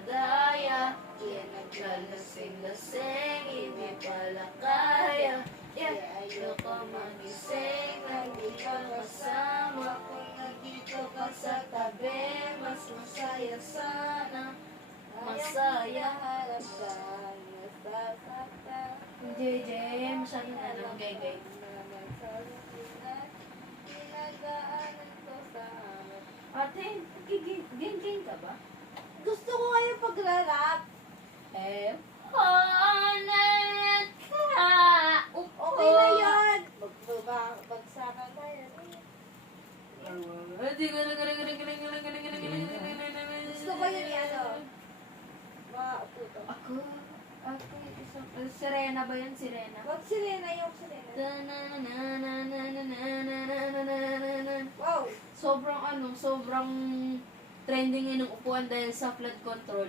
dinadaya. Yan naglalasing-lasing, hindi pala kaya. Ayoko magising, hindi ka kasama. Kung nandito ka sa tabi, mas masaya sana. Masaya harap ka, nasasaktan. JJ, masyadong anong gay-gay. Ate, game ka ba? Gusto ko ngayon pagra-rap. Honan ka, Okay na yun. Bagsakan tayo. Gusto ko yun ano. Maupo to. Ako, isang, Sirena ba yun? Sirena? Wag sirena yung sirena. Wow. Sobrang trending yun ng upuan dahil sa flood control.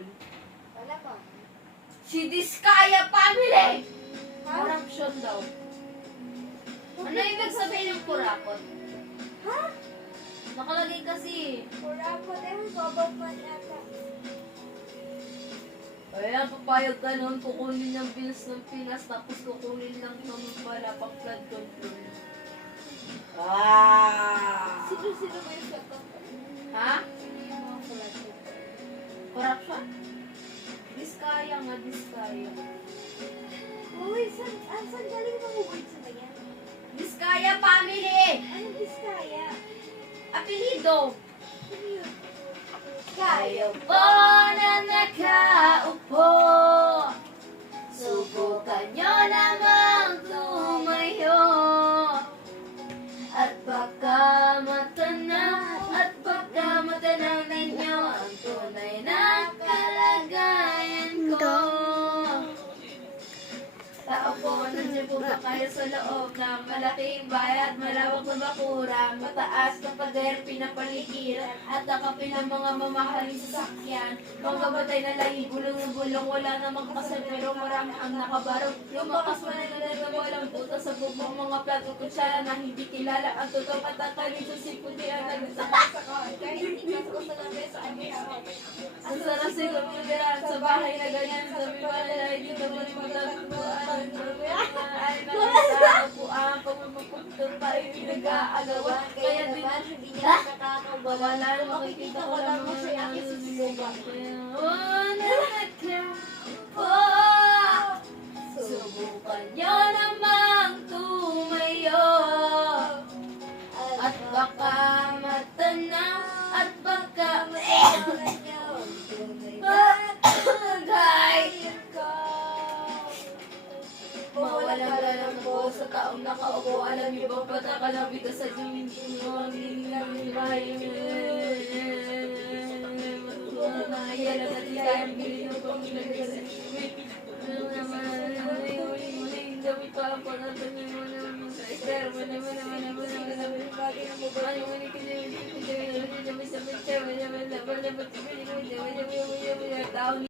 Wala pa. Si Diskaya Family! Ha? Corruption daw. Ano ibig sabihin ng kurakot? Ha? Nakalagay kasi. Kurapot eh. Government yata. Kaya papayag ka nun, kukunin yung bills ng Pinas, tapos kukunin lang naman pala pang flood control. Sino ba yung second? Ha? Yung mga kurapot. Corruption? Diskaya nga, Diskaya. Uy, saan galing mga words na yan? Diskaya Family! Anong Biskaya? Apelido! Ano yun? Kayo po na nakaupo, subukan nyo namang tumayo. At baka matanaw ninyo ang tunay na kalagayan ko. Tao po, nandiyan po ba kayo sa loob ng malaking bayad, malawak na bakura, mataas na pader, pinapaligiran, at nakapin ang mga mamahaling sasakyan. Mga batay na lahi, bulong-bulong, wala namang kasal, pero marami ang nakabarog. Lumakas manila na walang puta sa bubong, mga plato kutsara na hindi kilala. Ang tutong katakalin sa siputi ang nagsasakay. Kahit hindi ka sa lamesa, Ang sarap sigaw sa bahay na ganyan, sabi pa nila, hindi naman magtagpuan. Ay, nakasama po ang pagpapapuntor tayo pinag-aagawan. Kaya din hindi niya nakakagawa. wala na makikita ko lang mo siya ang susubukan. Subukan nyo namang tumayo. At baka matanaw, at baka mawalang po sa taong nakaupo. Alam niyo ba patakalapit sa dingin mo? Hindi namin bahay. Nahaya na natin tayong bilhin ng Panginoon sa iwit. Ano naman, dami pa ang pangatangin mo naman sa Esther. Ano